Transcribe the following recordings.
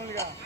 Thank you.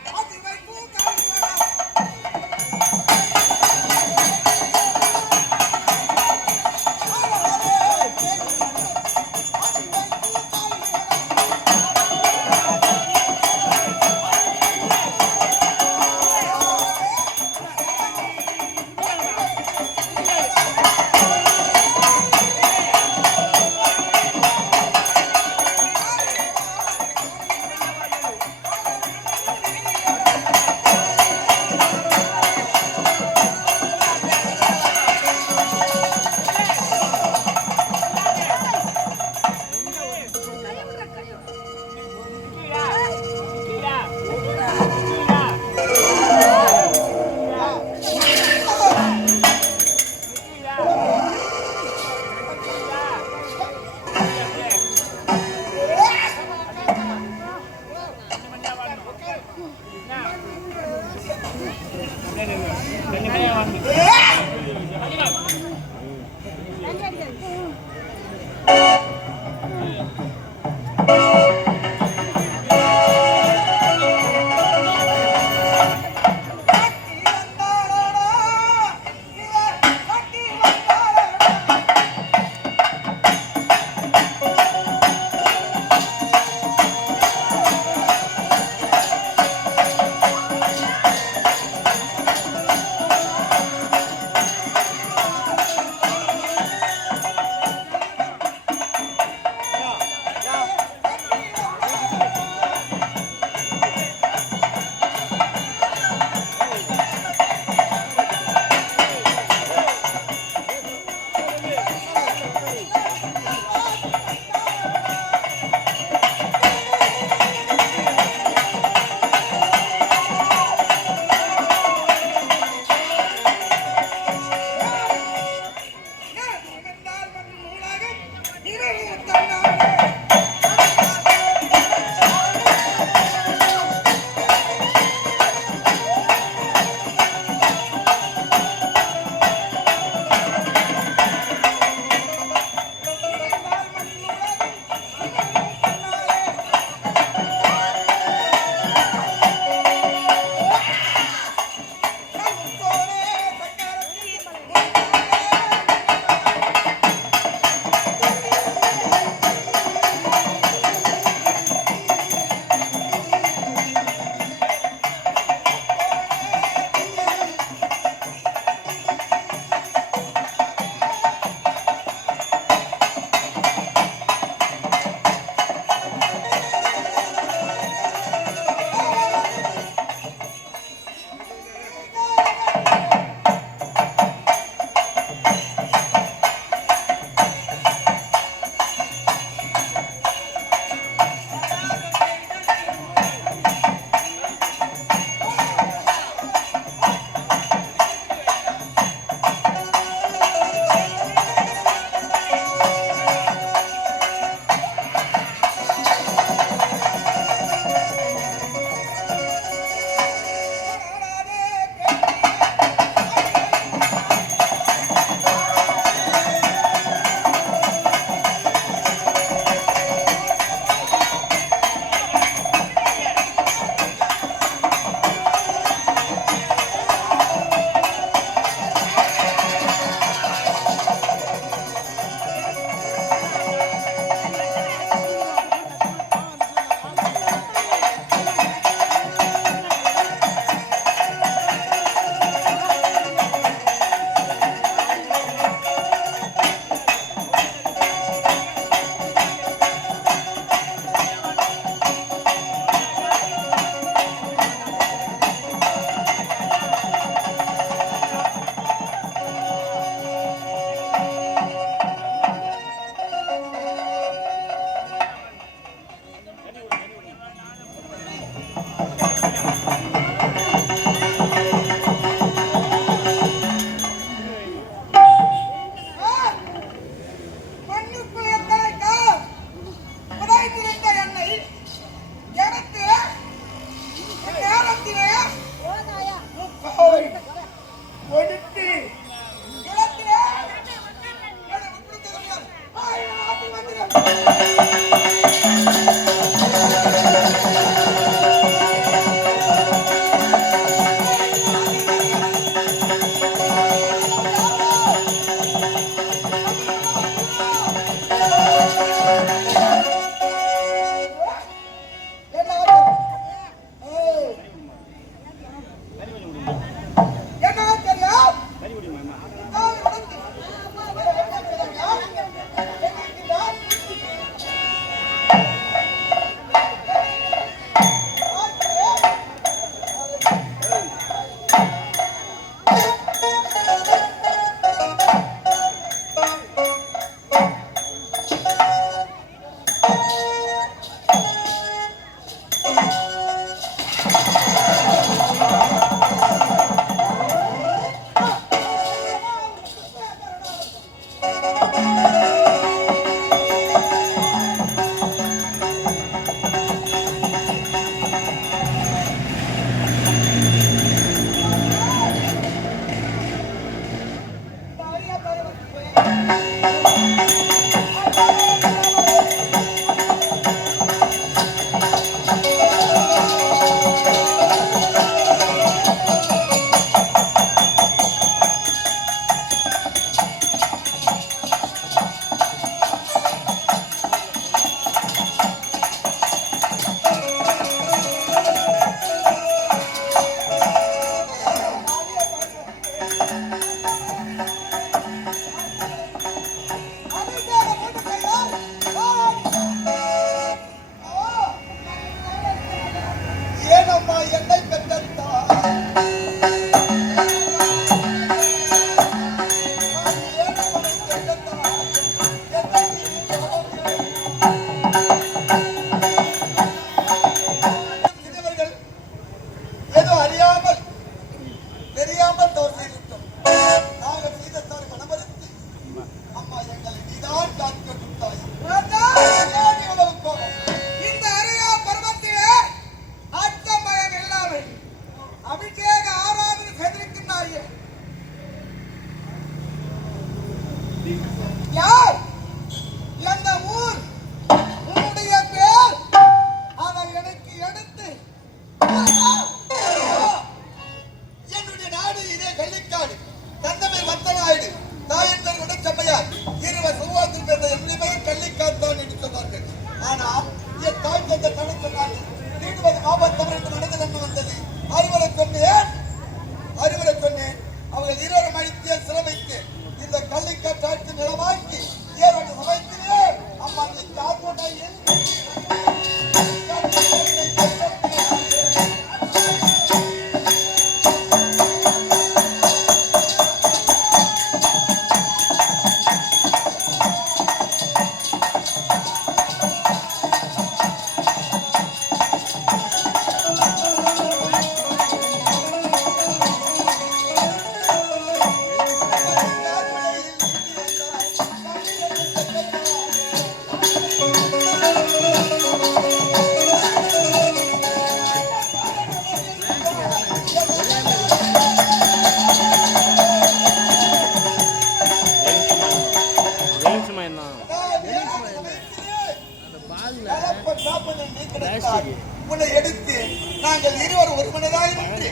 கொடுத்தாய். உன்னை எடுத்து நாங்கள் இருவர் ஒரு மனதாக நின்று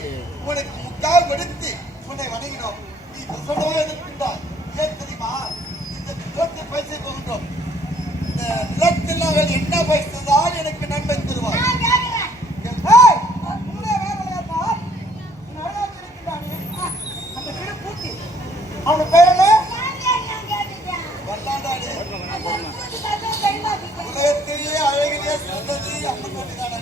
உனக்கு முக்கால் எடுத்து உன்னை வணங்கினோம். நீ பிரசன்னமாக இருக்கின்றாய். ஏன் தெரியுமா? இந்த நிலத்தை பைசை போகின்றோம். இந்த நிலத்தில் நாங்கள் என்ன பைசைதான் எனக்கு நன்மை தருவார். அவன் பேர் என்ன? வல்லாண்டாடு. உலகத்திலேயே அழகிலே சிறந்தது அம்மன் மட்டும்தானே.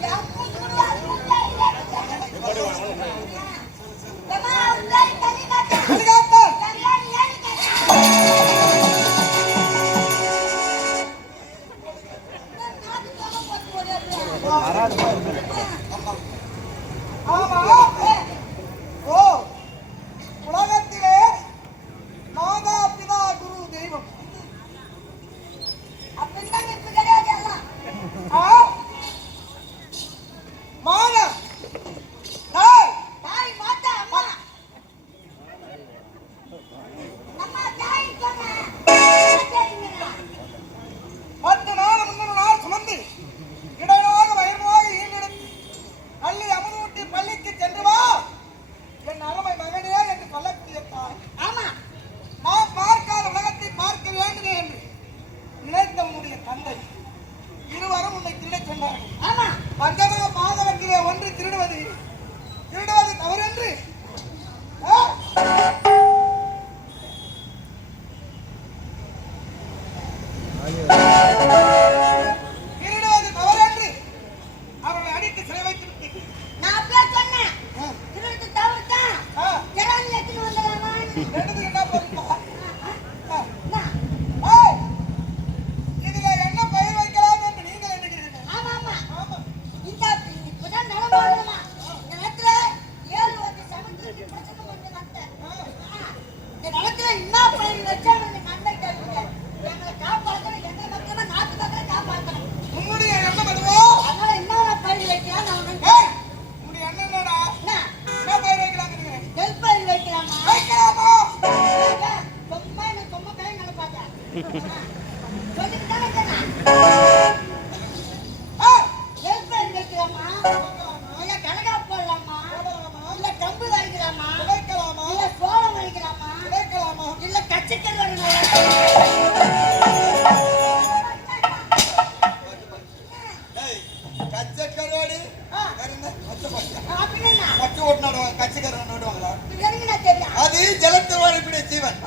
அது ஜலத்தில் வாழக்கூடிய ஜீவன்.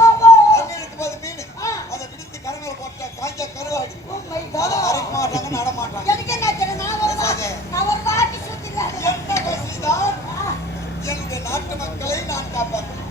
தண்ணீருக்கு போது மீன் அதை பிடித்து கரங்களை போட்ட காய்ச்ச கருவாடி அரைக்க மாட்டாங்க, நட மாட்டாங்க. என்ன பசிதான் என்னுடைய நாட்டு மக்களை நான் காப்பாற்றேன்.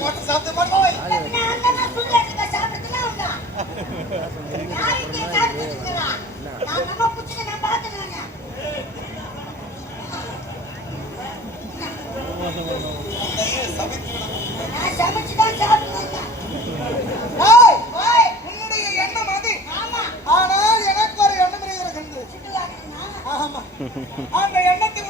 போட்டு சாப்பிட்டு பண்ணுவோம். உன்னுடைய எண்ணம் அது. ஆனால் எனக்கு ஒரு எண்ணம் இருக்கிறது. அந்த எண்ணத்தை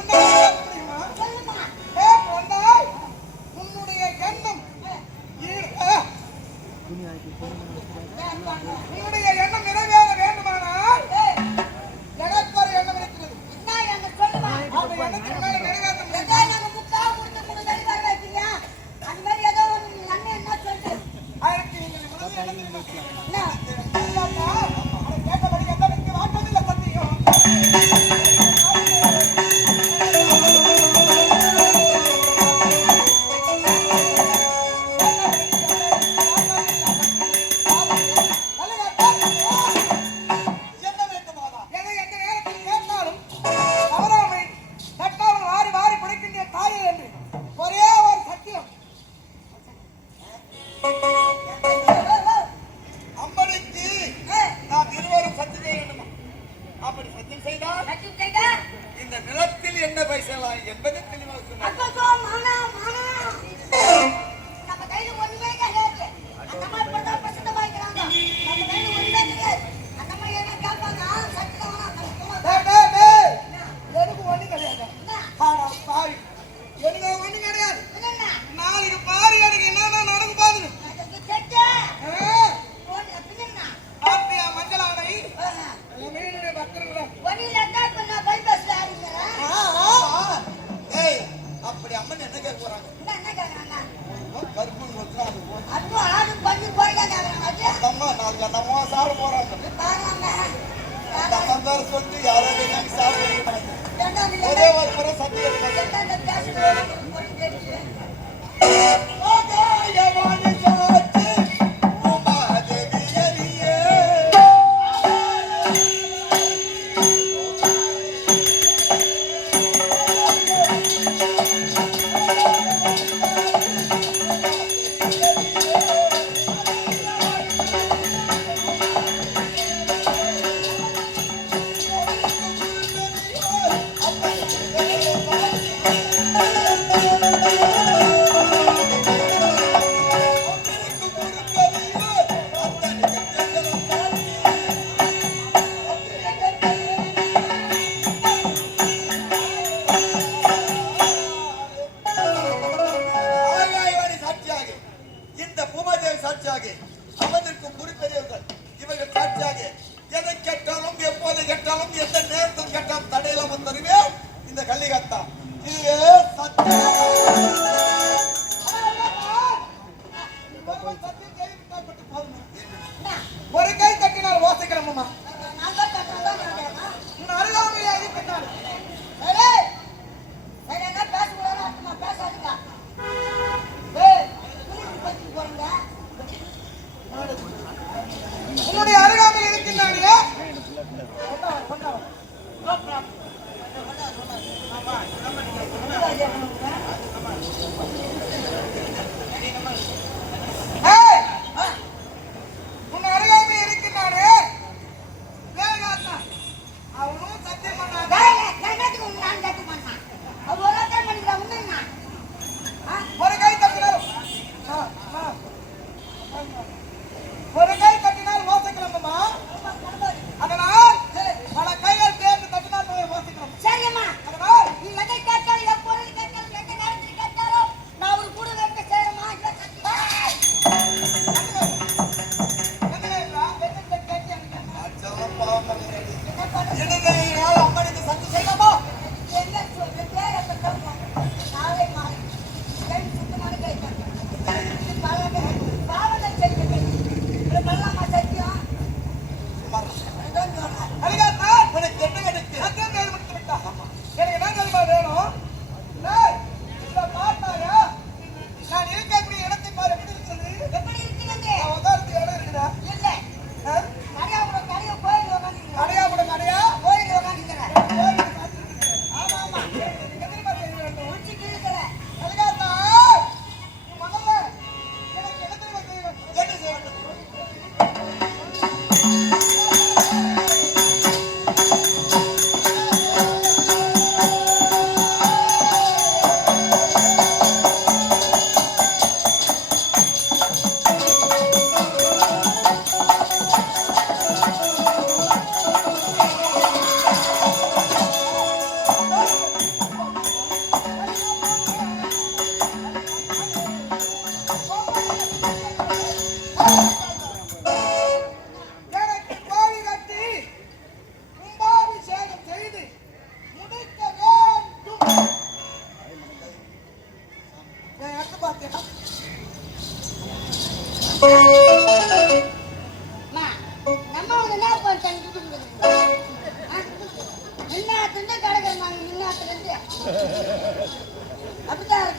உன்னுடைய எண்ணம் நிறைவேற வேண்டுமானால் எனக்கு ஒரு எண்ணம் இருக்கிறது. அந்த எண்ணத்தை நிறைவேற்ற அப்படி சத்தியம் செய்தால் சத்தியம் செய்தா இந்த நிலத்தில் என்ன பைசலாம் என்பதை தெளிவாக சொன்னார். நம்ம கையில ஒண்ணுமே கிடையாது. அந்த மாதிரி பார்த்தா பசங்க பாய்க்கிறாங்க. நம்ம கையில ஒண்ணுமே கிடையாது. அந்த மாதிரி என்ன கேட்பாங்க சத்தியம் எனக்கு ஒண்ணு கிடையாது. ஆனா பாரு எனக்கு ஒண்ணு கிடையாது. நாளைக்கு பாரு எனக்கு என்னென்ன நடக்கும் பாருங்க. பாத்தியா மஞ்சள் ஆடை மீனுடைய பக்தர்கள ஏய் அப்படி அம்மன் என்ன கேட்க போறாங்க? கருப்புன்னு அம்மா நாங்க நம்ம சாப்பிட போறாங்க. சொல்லி யாராவது சாப்பிட ஒரே ஒரு முறை சத்தியம் அவதற்கும் குறிப்பெரியவர்கள் இவர்கள் சாட்சியாக எதை கேட்டாலும் எப்போது கேட்டாலும் எந்த நேரத்தில் கேட்டாலும் தடையில தருவே இந்த கள்ளிகாத்தா. இதுவே ஒரு கை தட்டினால் வாசிக்கிறோம்மா அருகாமையா இருக்கின்றார். உன்னுடைய அருகாமையில் இருக்கின்றானே உன் அருகாமையில் இருக்கின்றானே அவனும் சத்தியம் பண்ணாத ஒரு கை தட்டினால் ஒரு கை தட்டினால் வாசிக்கலாமா? அதனால் பல கைகள் சேர்ந்து தட்டினால் வாசிக்கலாம். சரிம்மா அதனால் நீ எதை கேட்டாலும் எப்பொழுது கேட்டாலும் எந்த நேரத்தில் கேட்டாலும் நான் ஒரு கூட வைக்க செய்யறமா அம்மனுக்கு சத்து செய்யலாமா? நாளை மாறி கை சுத்தமான கை அப்படிதான்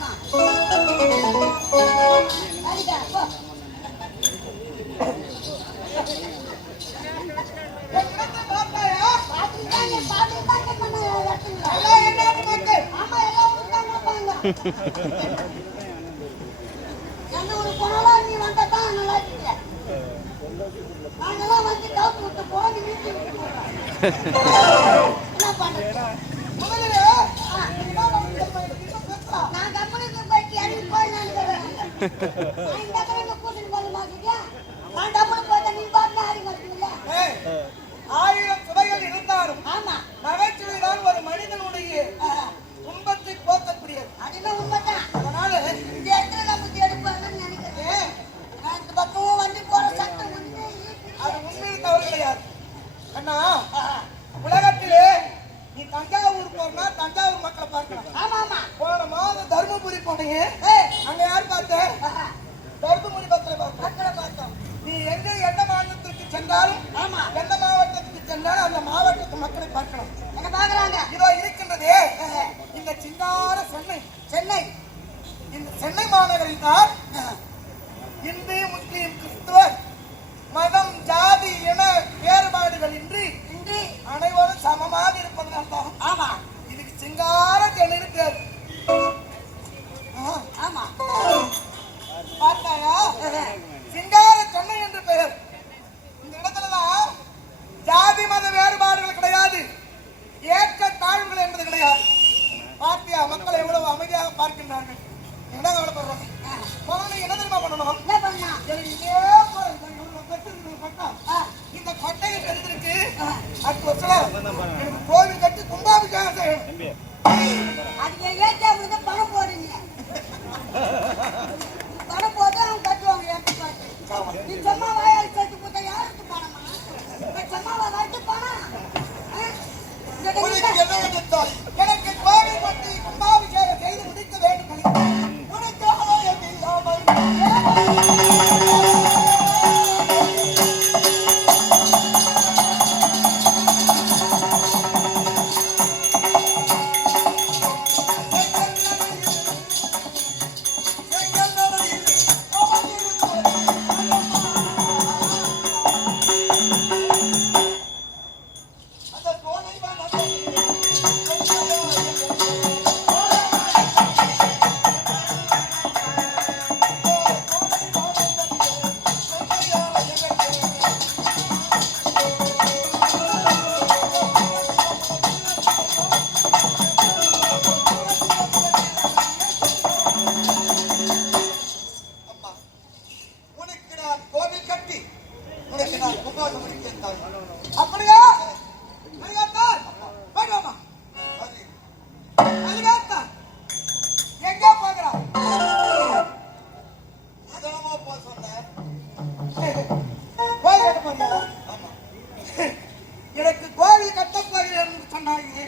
இருக்கும். எந்த ஒரு போனாலும் நீ வந்தா நல்லா இருக்கு. நாங்கெல்லாம் வந்து டவுட் விட்டு போய் வீட்டுக்கு விட்டு போறோம். என்ன பண்றது? முதல்ல நான் கம்பெனிக்கு போயிட்டு இறங்கி போய் நான் இந்த கடை கூட்டிட்டு போக மாட்டீங்க. நான் டபுள் போயிட்டா நீ பாட்டு ஆடி மாட்டீங்கல்ல. 1000 சுவைகள் இருந்தாலும் ஆமா, நகைச்சுவைதான் ஒரு மனிதனுடைய துன்பத்தை போக்கக்கூடியது. அதுதான் உண்மைதான். அதனால இந்த இடத்துல நம்ம எடுப்பாங்கன்னு நினைக்கிறேன். நான் இந்த பக்கமும் வந்து போற சட்டம் வந்து அது உண்மையில் தவறு கிடையாது. அண்ணா, உலகத்திலே நீ தஞ்சாவூர் போனா தஞ்சாவூர் மக்களை பார்க்கலாம். ஆமா ஆமா, போன மாதம் தர்மபுரி போனீங்க, அங்க யார் பார்த்த? தர்மபுரி மக்களை பார்த்த. மக்களை பார்த்தோம். நீ எந்த மாநிலத்திற்கு சென்றாலும், ஆமா, எந்த மாவட்டத்துக்கு சென்றாலும் அந்த மாவட்டத்து மக்களை பார்க்கலாம். என்ன பாக்குறாங்க? இதோ இருக்கின்றதே இந்த சிங்கார சென்னை. இந்த சென்னை மாநகரில் தான் இந்து, முஸ்லீம், கிறிஸ்துவர் மதம், ஜாதி, இன வேறுபாடுகள் இன்றி அனைவரும் சமமாக இருப்பதனால்தான் ஆமா, இதுக்கு சிங்கார சென்னை இருக்கிறது. ஆமா, பார்த்தாயா? சிங்கார சென்னை என்று பெயர். இந்த இடத்துலதான் ஜாதி மத வேறுபாடுகள் கிடையாது, ஏற்ற தாழ்வுகள் என்பது கிடையாது. பார்த்தியா மக்கள் எவ்வளவு அமைதியாக பார்க்கின்றார்கள். என்ன கவலைப்படுறோம்? என்ன தெரியுமா பண்ணணும்? என்ன பண்ணா? இந்த கொட்டையை தெரிஞ்சிருக்கு, அடுத்த வருஷம் கோவில் கட்டி கும்பாபிஷேகம் செய்யணும். அதுக்கு ஏற்ற பணம் போடுறீங்க. பணம் போட்டு அவங்க கட்டுவாங்க. நீ சும்மா வாயாடி சேர்த்து போட்டா யாருக்கு பணமா? சும்மாவா வாய்ட்டு பணம்? உனக்கு என்ன நினைத்தாய்? எனக்கு கோவில் கட்டி கும்பாபிஷேகம் செய்து முடிக்க வேண்டும். உனக்கு ஆலயம் இல்லாமல் அப்படியா? எங்க போகிறான்? எனக்கு கோவில் கட்டப்போகிறேன் என்று சொன்னாங்க.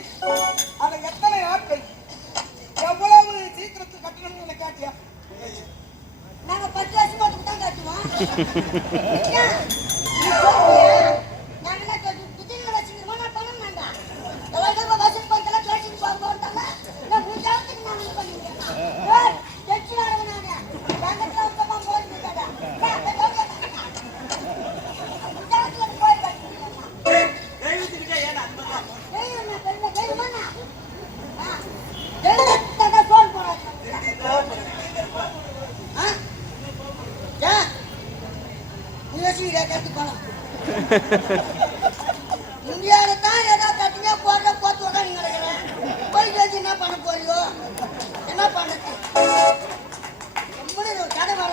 அதை எத்தனை நாட்கள், எவ்வளவு சீக்கிரத்தில் கட்டணும்னு கேட்டியா? நாங்க 10 வருஷம் மட்டும் தான் கட்டுவோம். இந்தியாவில தான் ஏதோ கட்டிங்க போடுற போட்டு உட்காந்து கிடக்குறேன். போய் வச்சு என்ன பண்ண போறியோ? என்ன பண்ணுது? கடை வர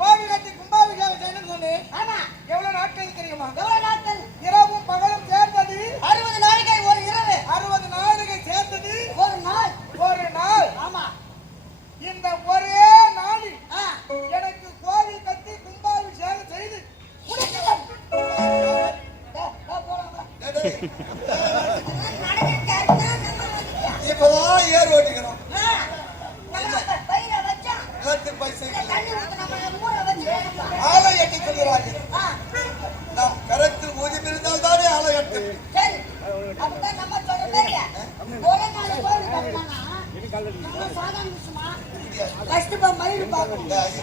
கோவில் கட்டி கும்பாபிஷேகம் செய்யணும்னு சொல்லி எவ்வளவு நாட்கள் தெரியுமா? எவ்வளவு நாட்கள்? இரவும் பகலும் சேர்ந்தது 60 நாளைக்கு ஒரு இரவு. 60 நாளுக்கு சேர்ந்தது ஒரு நாள். ஒரு நாள். ஆமா, இந்த ஒரே நாளில் எனக்கு கோவில் கட்டி கும்பாபிஷேகம் செய்து இப்பதான் ஏர் ஓட்டிக்கணும். ஆலை எட்டி கொள்கிறார்கள். நாம் கரத்தில் ஊதியம் இருந்தால் தானே ஆலை எட்டு. மயில் பார்க்கணும். மயில்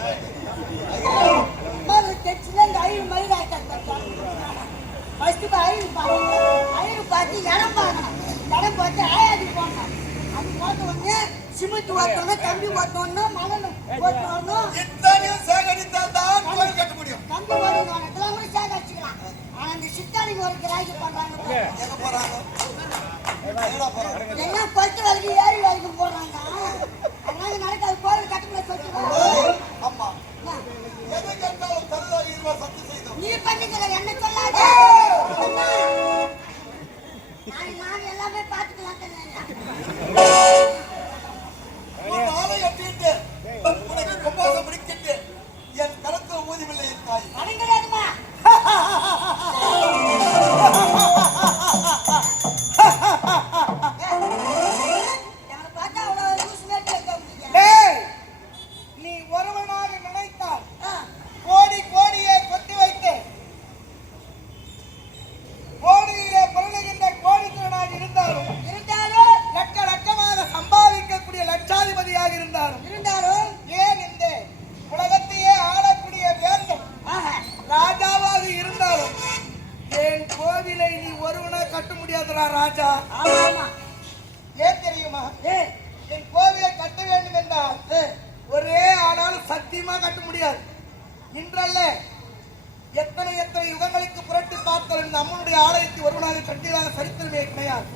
ஐயர் பார்த்து இடம் பார்க்கணும். இடம் பார்த்து ஆயாதி போடணும். அது போட்ட உடனே சிமெண்ட் ஓட்டணும், கம்பி ஓட்டணும்னா மணல் போட்டு வரணும். இத்தனையும் சேகரித்தால் தான் கோயில் கட்ட முடியும். கம்பி போடுவாங்க, இதெல்லாம் கூட சேகரிச்சுக்கலாம். ஆனா இந்த சித்தாடிக்கு ஒரு கிராக்கி பண்றாங்க பாரு. எங்க போறாங்க? எங்கடா போறாங்க? எல்லாம் கொத்து வரைக்கும் ஏறி வரைக்கும் போடுறாங்க. அதனால நடக்காது, கோயில் கட்டுக்குள்ள சொல்லிடுவாங்க. அம்மா எது கேட்டாலும் தருதாக இருவா சத்து செய்தோம். நீ பண்ணிக்கல, என்ன சொல்லாத. நான் எல்லாமே பார்த்துக்கலாம் தானே. உன் ஆளை எட்டிட்டு உனக்கு கும்பாசம் முடிக்கிட்டு என் கரத்தில் ஊதிவில்லை என் தாய். அடங்கடாதுமா. என்னை பார்த்தா அவ்வளவு லூசு மாதிரி இருக்க முடியாது. டேய், நீ ஒருவனாக நினைத்தால் கோடி கோடியை கொட்டி வைத்து கோடியிலே புரளுகின்ற கோடீஸ்வரனாக இருந்தாலும் இருந்தாலும் லட்ச லட்சமாக சம்பாதிக்கக்கூடிய லட்சாதிபதியாக இருந்தாலும் ஏன் இந்த உலகத்தையே ஆளக்கூடிய வேந்தன் ஆஹா, ராஜாவாக இருந்தாலும் என் கோவிலை நீ ஒருவனா கட்ட முடியாதுடா ராஜா. ஆமா ஆமா. ஏன் தெரியுமா? ஏய், என் கோவிலை கட்ட வேண்டும் என்றால் ஒரே ஆனாலும் சத்தியமா கட்ட முடியாது. இன்றல்ல, எத்தனை எத்தனை யுகங்களுக்கு புரட்டி பார்த்தாலும் இந்த அம்மனுடைய ஆலயத்தை ஒருவனாக கட்டியதாக சரித்திரமே கிடையாது.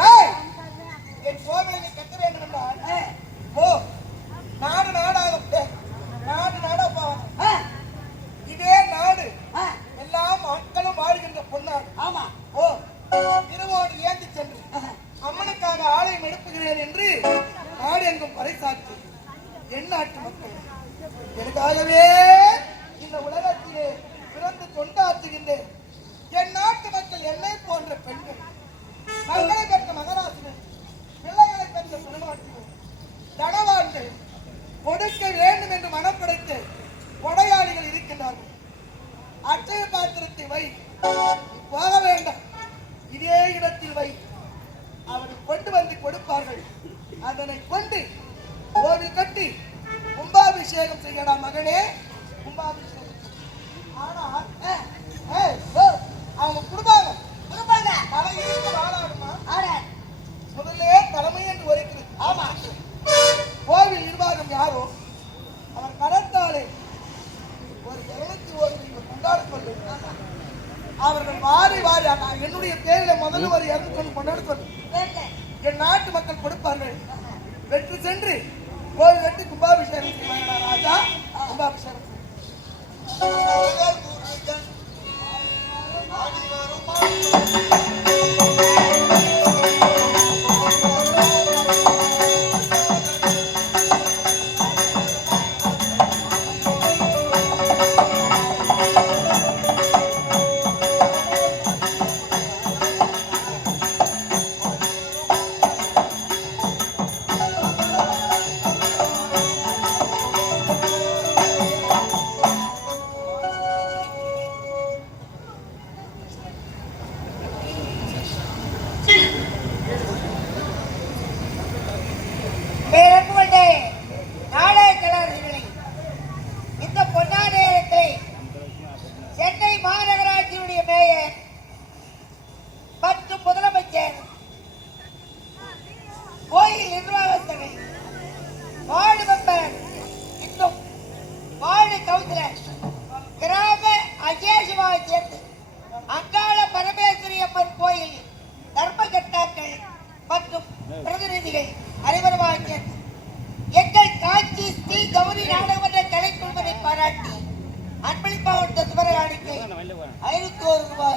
டேய், என் கோவிலை நீ கட்ட வேண்டும் என்றால் ஓ நாடு நாடாகும். டேய், நாடு நாடா போவாங்க. ஆ, இதே நாடு ஆ, எல்லாம் மக்களும் வாழ்கின்ற பொன்னாடு. ஆமா. ஓ திருவோடு ஏந்தி சென்று அம்மனுக்காக ஆலயம் எழுப்புகிறேன் என்று நாடு எங்கும் பறைசாற்றி என் நாட்டு மக்கள் எனக்காகவே இந்த உலகத்திலே பிறந்து கொண்டாற்றுகின்றேன். என் நாட்டு மக்கள் என்னை போன்ற பெண்கள், மகளை பெற்ற மகராசினர், பிள்ளைகளை பெற்ற சுடமாட்டினர், தனவான்கள், கொடுக்க வேண்டும் என்று மனம் படைத்து கொடையாளிகள் இருக்கின்றார்கள். அட்சய பாத்திரத்தை வை, போக வேண்டாம், இதே இடத்தில் வை, அவர்கள் கொண்டு வந்து கொடுப்பார்கள். அதனை கொண்டு கோவில் கட்டி கும்பாபிஷேகம் செய்யடா மகனே, கும்பாபிஷேகம். ஆனால் அவங்க கொடுப்பாங்க கொடுப்பாங்க. தலையிலிருந்து வாழாடுமா? ஆட, முதல்ல தலைமை என்று ஒருக்கிறது. ஆமா. கோவில் நிர்வாகம் யாரோ அவர் கடத்தாலே ஒரு 201 கொண்டாடிக் கொள்ளு. அவர்கள் வாரி வாரி என்னுடைய பேரில முதல்ல ஒரு 200 கொண்டாடி சொல்லு. வேண்டே. என் நாட்டு மக்கள் கொடுப்பார்கள். வெற்றி சென்று கோவில் கட்டி கும்பாபிஷேகம் செய்வாங்களா ராஜா? கும்பாபிஷேகம் செய். முருகன் முருகன் ஆடி வரும் பேரன்புடைய நாடக கலைஞர்களே, இந்த பொன்னான நேரத்தை சென்னை மாநகராட்சியுடைய மேயர் மற்றும் முதலமைச்சர், கோயில் நிர்வாகத்தினை, வார்டு மெம்பர், இன்னும் வார்டு கவுன்சிலர், கிராம அஜேசுவாவை சேர்ந்து அங்காள பரமேஸ்வரி அம்மன் கோயில் தர்மகர்த்தாக்கள் மற்றும் பிரதிநிதிகள் அனைவருமாக சேர்ந்து எங்கள் காட்சி ஸ்ரீ கௌரி நாடகமன்ற கலைக்குழுவை பாராட்டி அன்பளிப்பாக சிவராணிக்கு 501 ரூபாய்